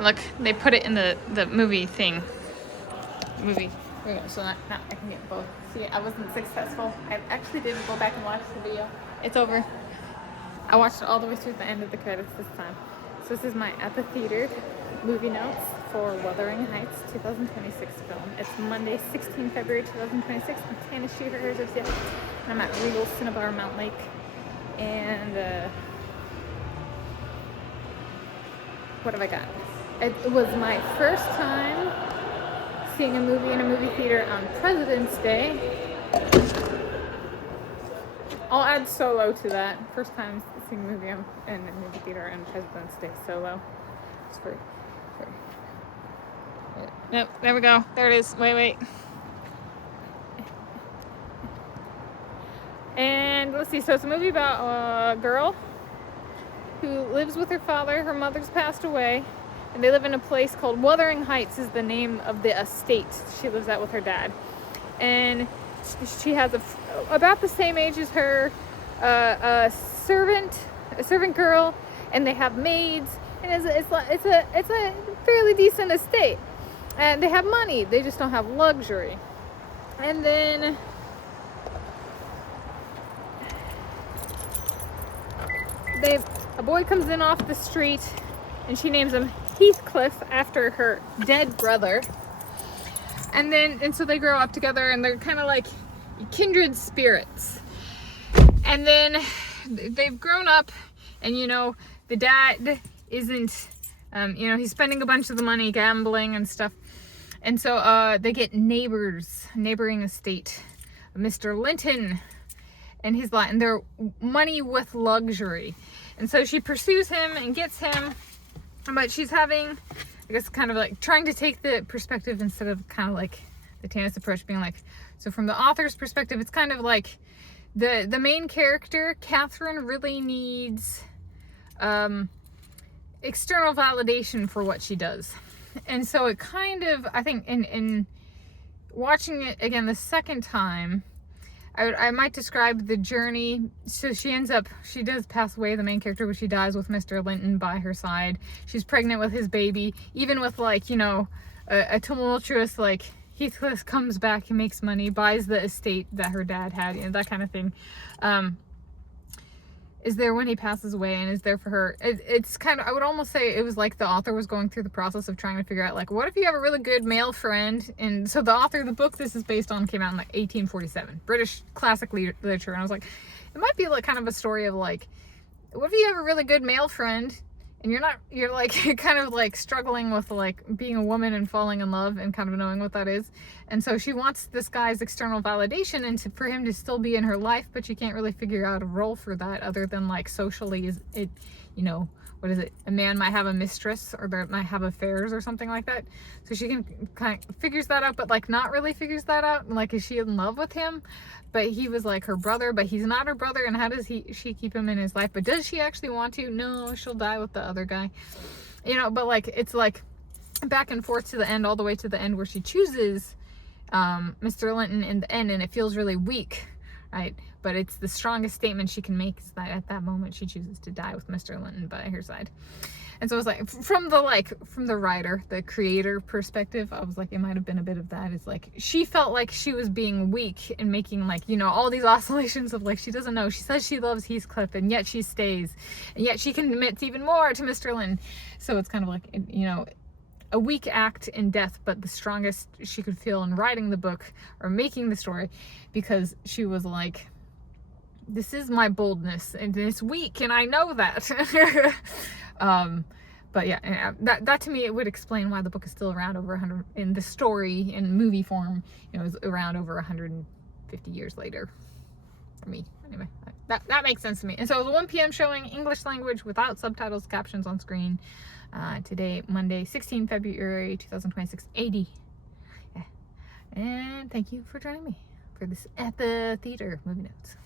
Look, they put it in the movie thing. Movie. So now I can get both. See, I wasn't successful. I actually didn't go back and watch the video. It's over. I watched it all the way through the end of the credits this time. So this is my at the theater movie notes for Wuthering Heights 2026 film. It's Monday, 16 February 2026. I'm Tanis Coralee Leonhardi. And I'm at Regal Cinebarre Mountlake. And what have I got? It was my first time seeing a movie in a movie theater on President's Day. I'll add Solo to that. First time seeing a movie in a movie theater on President's Day. Solo. It's free. Nope, there we go. There it is. Wait. And let's see. So it's a movie about a girl who lives with her father. Her mother's passed away. And they live in a place called Wuthering Heights is the name of the estate she lives at with her dad. And she has about the same age as her, a servant girl, and they have maids, and it's a fairly decent estate. And they have money, they just don't have luxury. And then a boy comes in off the street, and she names him Heathcliff after her dead brother. And so they grow up together, and they're kind of like kindred spirits. And then they've grown up, and the dad isn't, he's spending a bunch of the money gambling and stuff. And so they get neighboring estate, Mr. Linton and his lot, and they're money with luxury. And so she pursues him and gets him. But she's having, I guess, kind of like trying to take the perspective instead of kind of like the Tanis approach, being like, so from the author's perspective, it's kind of like the main character, Catherine, really needs external validation for what she does. And so it kind of, I think in watching it again the second time, I might describe the journey. So she does pass away, the main character, but she dies with Mr. Linton by her side. She's pregnant with his baby, even with a tumultuous, Heathcliff comes back and makes money, buys the estate that her dad had, that kind of thing. Is there when he passes away and is there for her. It's kind of, I would almost say it was like the author was going through the process of trying to figure out, what if you have a really good male friend? And so the author, the book this is based on, came out in 1847, British classic literature. And I was like, it might be kind of a story of what if you have a really good male friend and you're kind of struggling with being a woman and falling in love and kind of knowing what that is. And so she wants this guy's external validation and for him to still be in her life, but she can't really figure out a role for that other than socially is it, what is it? A man might have a mistress or they might have affairs or something like that. So she can kind of figures that out, but not really figures that out. Is she in love with him? But he was her brother, but he's not her brother. And how does she keep him in his life? But does she actually want to? No, she'll die with the other guy. But it's back and forth to the end, all the way to the end where she chooses Mr. Linton in the end, and it feels really weak, right? But it's the strongest statement she can make is that at that moment she chooses to die with Mr. Linton by her side. And so it was from the writer, the creator perspective, I was it might have been a bit of that. It's she felt like she was being weak and making all these oscillations of she doesn't know. She says she loves Heathcliff and yet she stays. And yet she commits even more to Mr. Linton. So it's kind of a weak act in death, but the strongest she could feel in writing the book or making the story, because she was this is my boldness and it's weak and I know that. But yeah, that to me, it would explain why the book is still around over 100 in the story in movie form, is around over 150 years later for me. Anyway, that makes sense to me. And so it was a 1 p.m. showing, English language without subtitles, captions on screen. Today, Monday, 16 February 2026 AD. Yeah. And thank you for joining me for this at the theater movie notes.